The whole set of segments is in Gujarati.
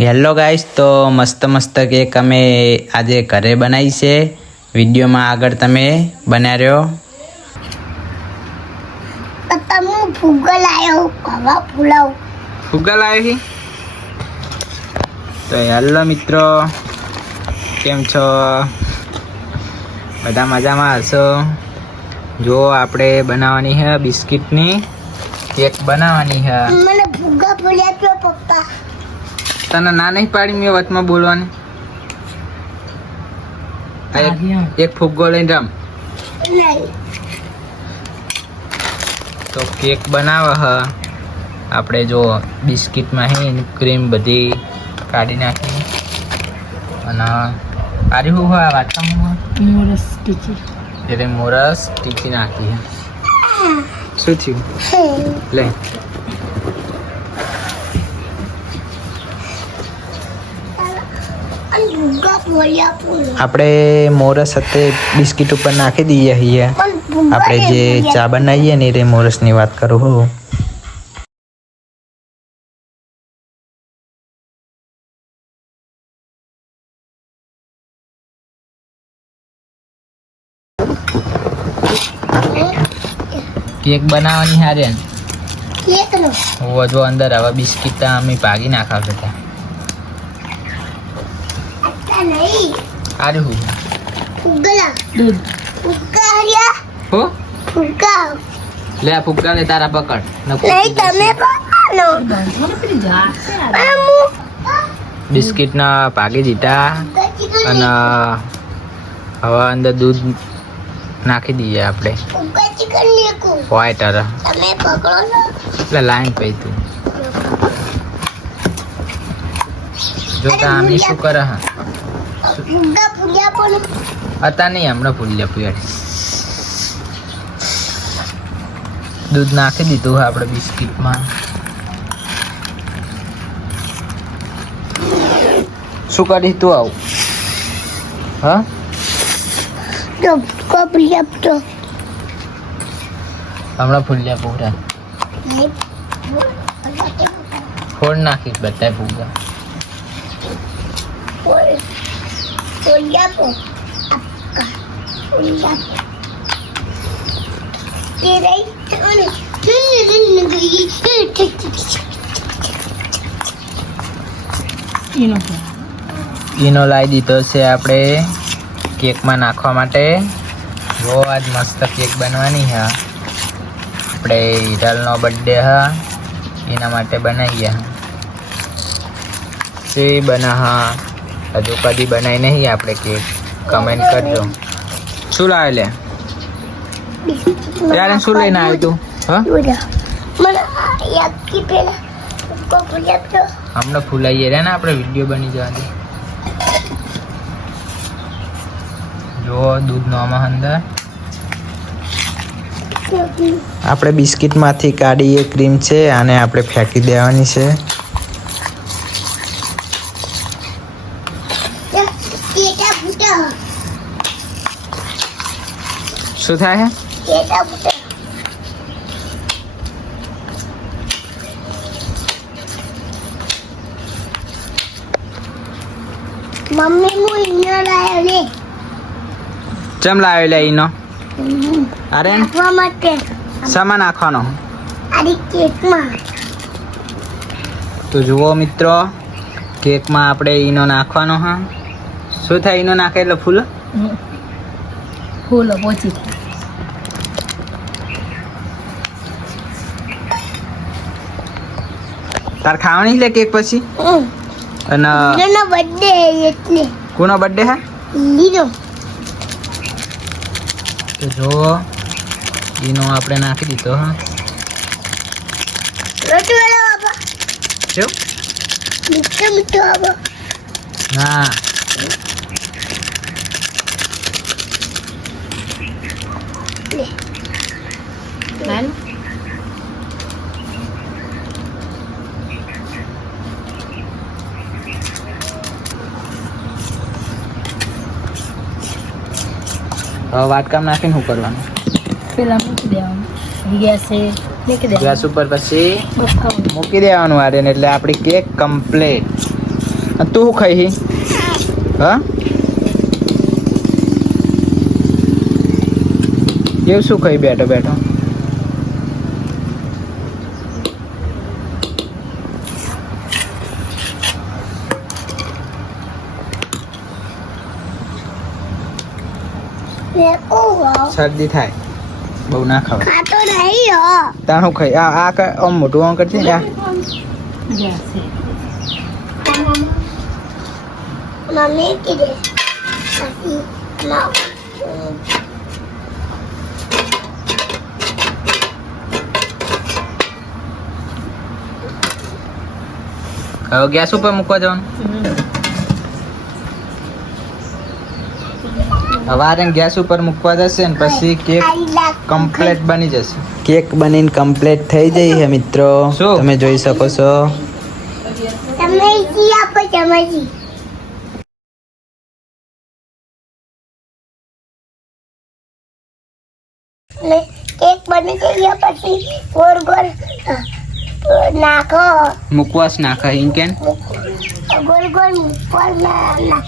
હેલો ગાઈસ તો મસ્ત મસ્ત કેક અમે આજે ઘરે બનાવી છે. વિડીયોમાં આગળ તમે બનાવ્યો રહ્યો. પપ્પા હું ફુગ્ગો લાવ્યો હવા ફૂલાવ. ફુગ્ગા લાવી તો હેલો મિત્રો કેમ છો? બધા મજામાં હશો? જો આપણે બનાવવાની છે બિસ્કિટની કેક બનાવવાની છે મને ફુગ્ગા ફૂલ્યા પપ્પા. તને ના નહીં પાડી મેં વચમાં બોલવાની? એક- ફુગ્ગો લઈને રમ. તો કેક બનાવે હ. આપણે જો બિસ્કિટમાં હે એની ક્રીમ બધી કાઢી નાખી અને આરી હું આ વાટકામાં? મોરસ ટીચી એટલે મોરસ ટીચી નાખી શું થયું? હે. લે. આપણે મોરસ સાથે બિસ્કિટ ઉપર નાખી દઈએ છીએ આપણે જે ચા બનાવીએ ને એ મોરસની વાત કરું હું. કેક બનાવવાની હારે. કેક નો જો અંદર હવે બિસ્કિટ અમે ભાગી નાખાવ હતા સારું હું ફુગ્ગલા. દૂધ. ફુગ્ગા હર્યા હો? ફુગ્ગા લે ફુગ્ગા ને તારા પકડ નહીં તમે પકડો. બિસ્કિટ ના પાકી દીધા અને હવા અંદર દૂધ નાખી દઈએ આપણે. હોય તમે પકડો એટલે લાઈન પઈ તું. જો તો આમી શું કરે હા. ફુગ્ગા હતા નહીં હમણાં ભૂલી પૂયાડી દૂધ નાખી દીધું આપણે બિસ્કિટમાં. શું કરી તું આવું? હા? હમણાં ફૂલ્યા પૂરા ફોડ નાખીશ બધા ફૂગા ઈનો લાવી દીધો છે આપણે કેકમાં નાખવા માટે બહુ આજ મસ્ત કેક બનવાની હા આપણે હિરાલનો બર્થડે હા એના માટે બનાવીએ તે બના હા હજુ કદી બનાવી નહીં આપણે કેક કમેન્ટ કરજો. શું લાવે લે? ત્યારે શું લઈને આવ્યું તું? હમણાં ફૂલાઈએ રે ને આપણે વીડિયો બની જવા દે જો દૂધનો આમાં અંદર. આપણે બિસ્કિટમાંથી કાઢીએ ક્રીમ છે આને આપણે ફેંકી દેવાની છે. શું થાય કેટા મમ્મી હું ઇનો લાવ્યો લે. ચમ લાવે લે ઈનો? અરે. નાખવા માટે. સમા નાખવાનો? અરે કેકમાં. તો જુઓ મિત્રો કેકમાં આપણે ઈનો નાખવાનો હા. શું થાય એનો નાખે એટલે ફૂલ? ફૂલો પોચી તાર ખાવાની લે કેક પછી? અને લીનો બર્થડે એટલે. કોનો બર્થડે હે લીનો તો જો લીનો આપણે નાખી દીધો હા. રોટી વાળો બાબા શું મીઠો મીઠો બાબા ના હવે વાટકામ નાખીને શું કરવાનું પેલા મૂકી દેવાનું ગેસે મૂકી ગેસ ઉપર પછી મૂકી દેવાનું આરે એટલે આપણી કેક કમ્પ્લીટ તું ખાઈ હા એવું શું ખાઈ બેઠો બેઠો મેં કહું શરદી થાય બહુ ના ખાવ ખાતો નહીં હો ત્યાં શું ખાઈ આ આ ક- આમ મોટું આમ કરશે ને આ જશે મમ્મી કીધે હવે ગેસ ઉપર મૂકવા જવાનું. હવે ગેસ ઉપર મૂકવા જશે ને પછી કેક કમ્પ્લીટ બની જશે. કેક બનીને કમ્પ્લીટ થઈ જઈ છે મિત્રો. શું? તમે જોઈ શકો છો. તમે જી આપો ચમચી કેક બની ગઈ પછી ગોળ ગોળ. નાખો. મુકવાસ નાખે ઇન કેન ગોલ ગોલ મૂકવા ના- ના-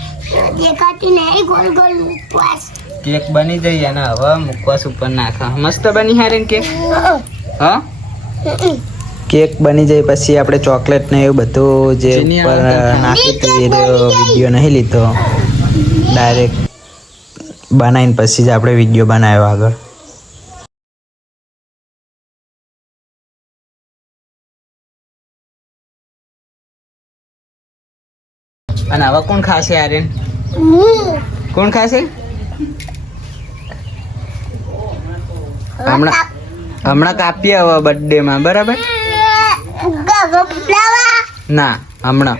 દેખાતી નહીં. Goal goal મુકવાસ. કેક બની જઈ અને હવે મુકવાસ ઉપર નાખે. મસ્ત બની હારી કેક? હા? કેક બની જાય પછી આપણે ચોકલેટ ને એવું બધું જે ઉપર તો નાખ્યું હતું એ વીડિયો નહીં લીધો. ડાયરેક્ટ બનાવીને પછી જ આપણે વીડિયો બનાવ્યો આગળ. અને હવે કોણ ખાશે આર્યન? કોણ ખાશે? હમણાં હમણાં કાપીએ હવે બર્થડે માં બરાબર ના હમણાં.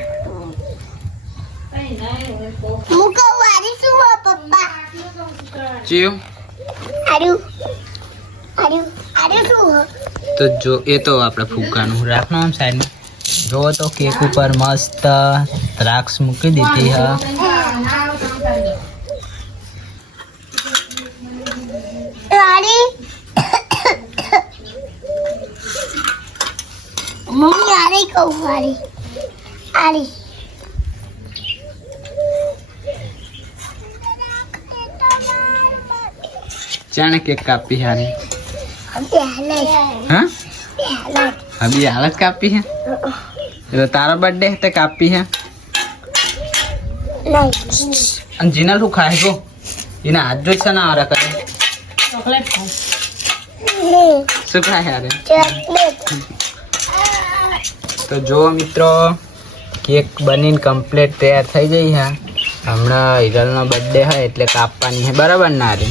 તો જો એ તો આપણે ફૂકાનું. રાખનું આમ સાઈડમાં જો તો કેક ઉપર મસ્ત દ્રાક્ષ મૂકી દીધી હા. મમ્મી આરે કહું વારી આરી ચાણે કેક કાપી હારે હા? અભી હાલત કાપી હે એટલે તારા બર્થડે તે કાપી હે? અને જીનલ શું ખાય ગો એના હાથ જોઈ છે ને આરા કરે? ચોકલેટ શું ખાય હારે? તો જો મિત્રો કેક બનીને કમ્પ્લીટ તૈયાર થઈ ગઈ હા. હમણાં હિરલનો બર્થડે હોય એટલે કાપવાની છે બરાબર ના રે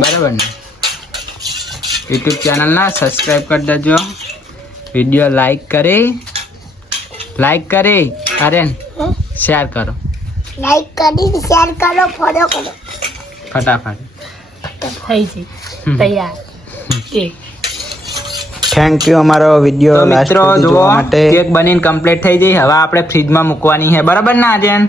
બરાબર ને? યુટ્યુબ ચેનલના સબસ્ક્રાઈબ કરી દેજો. વીડિયો લાઈક કરી. લાઈક કરી અરે શેર કરો. લાઈક કરી શેર કરો ફોલો કરો. ફટાફટ. થઈ જઈ તૈયાર. કેક થેન્ક યુ અમારો વિડિયો મિત્રો જોવા માટે. કેક બનીને કમ્પ્લીટ થઈ જઈ. હવે આપણે ફ્રીજમાં મૂકવાની છે. બરાબર ને આર્યન